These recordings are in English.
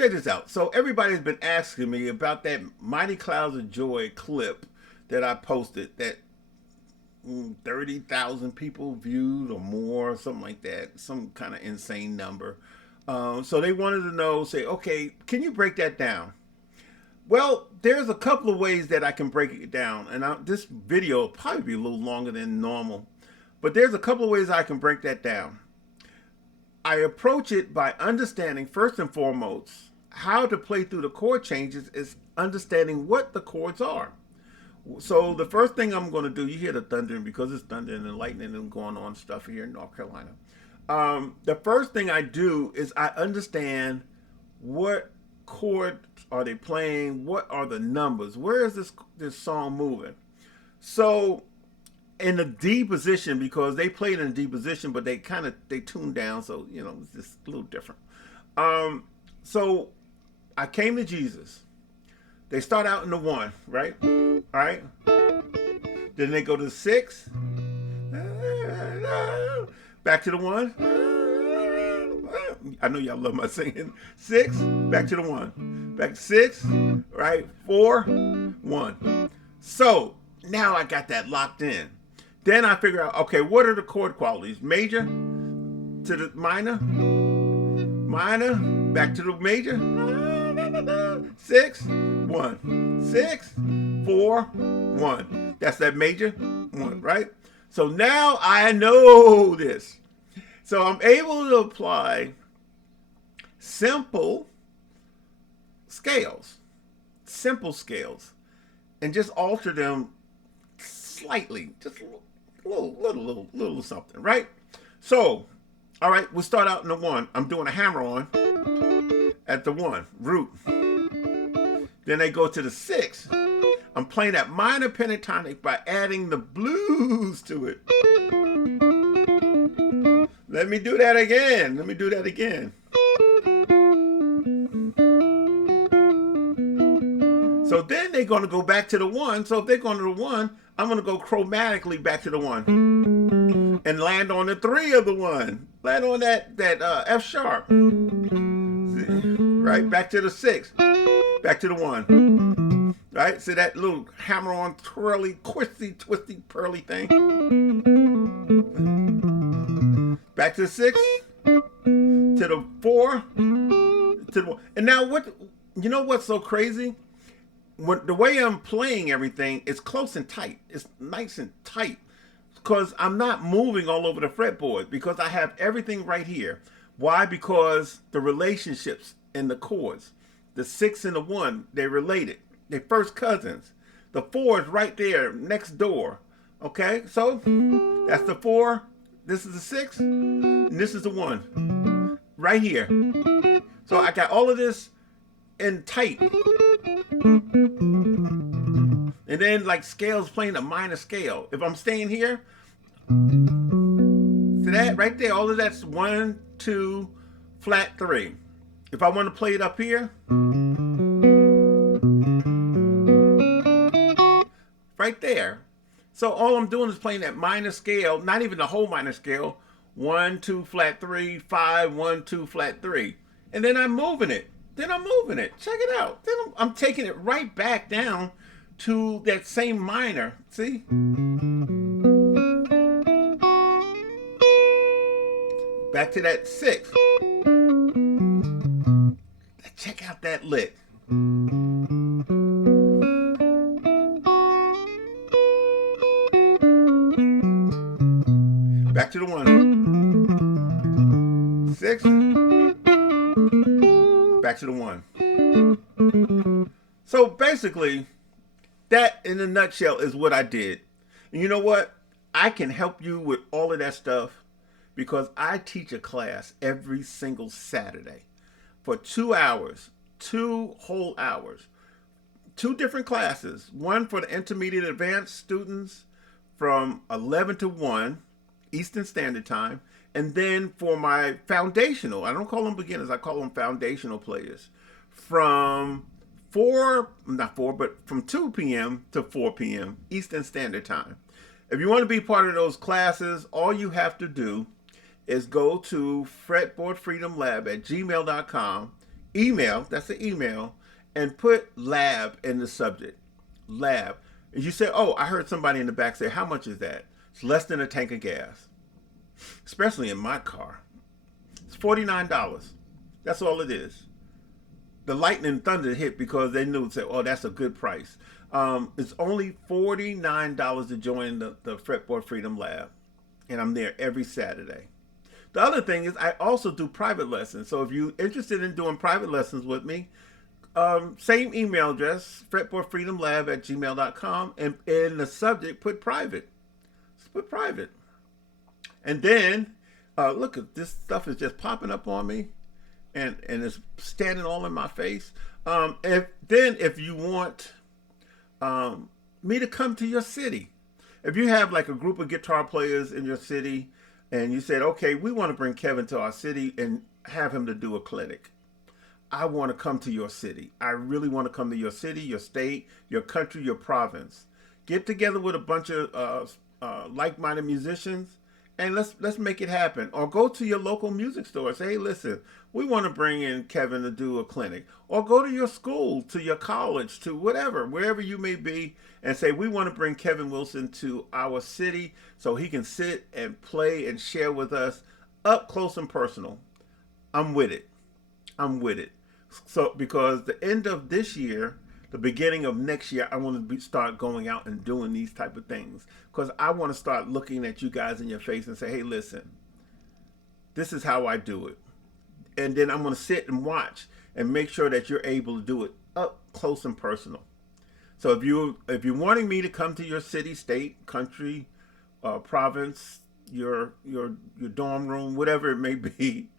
check this out. So everybody's been asking me about that Mighty Clouds of Joy clip that I posted that 30,000 people viewed or more, something like that, some kind of insane number. So they wanted to know, say, okay, can you break that down? Well, there's a couple of ways that I can break it down, and this video will probably be a little longer than normal, but there's a couple of ways I can break that down. I approach it by understanding, first and foremost, how to play through the chord changes is understanding what the chords are. So the first thing I'm going to do, you hear the thundering because it's thundering and lightning and going on stuff here in North Carolina. The first thing I do is I understand what chord are they playing, what are the numbers, where is this song moving. So in the D position, because they played in a D position, but they tuned down, so it's just a little different. So I came to Jesus. They start out in the 1, right? All right. Then they go to the 6. Back to the 1. I know y'all love my singing. 6. Back to the 1. Back to 6. Right. 4. 1. So now I got that locked in. Then I figure out, okay, what are the chord qualities? Major to the minor. Minor. Back to the major. 6, 1, 6, 4, 1. That's that major 1, right? So now I know this. So I'm able to apply simple scales, and just alter them slightly, just a little something, right? So, all right, we'll start out in the 1. I'm doing a hammer on at the 1, root. Then they go to the 6. I'm playing that minor pentatonic by adding the blues to it. Let me do that again. So then they're going to go back to the 1. So if they're going to the 1, I'm going to go chromatically back to the 1 and land on the 3 of the 1. Land on that F sharp. Right, back to the 6. Back to the 1. Right, see that little hammer on twirly, twisty, pearly thing. Back to the 6. To the 4. To the 1. And now what's so crazy? The way I'm playing everything is close and tight. It's nice and tight because I'm not moving all over the fretboard because I have everything right here. Why? Because the relationships in the chords, the 6 and the 1, they're related. They're first cousins. The 4 is right there next door. Okay, so that's the 4. This is the 6, and this is the 1 right here. So I got all of this in tight. And then like scales playing a minor scale. If I'm staying here, see that right there, all of that's 1, 2, flat 3. If I want to play it up here, right there. So all I'm doing is playing that minor scale, not even the whole minor scale. 1, 2, flat 3, 5, 1, 2, flat 3. And then I'm moving it. Check it out. Then I'm taking it right back down to that same minor. See? Back to that 6. Check out that lick. Back to the 1. 6. Back to the 1. So basically, that in a nutshell is what I did. And you know what? I can help you with all of that stuff because I teach a class every single Saturday for 2 hours, 2 whole hours. 2 different classes. One for the intermediate advanced students from 11 to 1 Eastern Standard Time. And then for my foundational, I don't call them beginners, I call them foundational players, from from 2 p.m. to 4 p.m. Eastern Standard Time. If you want to be part of those classes, all you have to do is go to fretboardfreedomlab@gmail.com, email, that's the email, and put lab in the subject. Lab. And you say, oh, I heard somebody in the back say, how much is that? It's less than a tank of gas, especially in my car. It's $49. That's all it is. The lightning and thunder hit because they knew, say, oh, that's a good price. It's only $49 to join the Fretboard Freedom Lab, and I'm there every Saturday. The other thing is I also do private lessons. So if you're interested in doing private lessons with me, same email address, fretboardfreedomlab@gmail.com, and in the subject, put private. Just put private. And then, look, this stuff is just popping up on me, and it's standing all in my face. If you want me to come to your city, if you have like a group of guitar players in your city, and you said, okay, we want to bring Kevin to our city and have him to do a clinic. I want to come to your city. I really want to come to your city, your state, your country, your province. Get together with a bunch of like-minded musicians, and let's make it happen. Or go to your local music store. Say, hey, listen, we want to bring in Kevin to do a clinic. Or go to your school, to your college, to whatever, wherever you may be, and say, we want to bring Kevin Wilson to our city so he can sit and play and share with us up close and personal. I'm with it. I'm with it. So, because the end of this year, the beginning of next year, I want to start going out and doing these type of things. Because I want to start looking at you guys in your face and say, hey, listen, this is how I do it. And then I'm going to sit and watch and make sure that you're able to do it up close and personal. So if you're wanting me to come to your city, state, country, province, your dorm room, whatever it may be,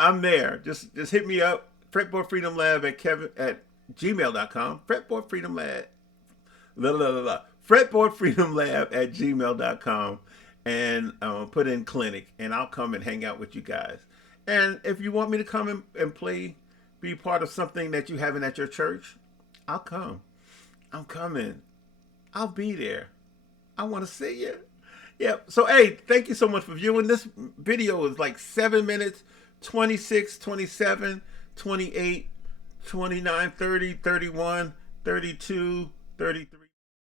I'm there. Just hit me up. Fretboard Freedom Lab at gmail.com. Fretboard Freedom Lab. Fretboard Freedom Lab at gmail.com, and put in clinic, and I'll come and hang out with you guys. And if you want me to come and play, be part of something that you haven't at your church, I'll come. I'm coming. I'll be there. I want to see you. Yep. So, hey, thank you so much for viewing. This video is like 7 minutes, 26, 27, 28, 29, 30, 31, 32, 33.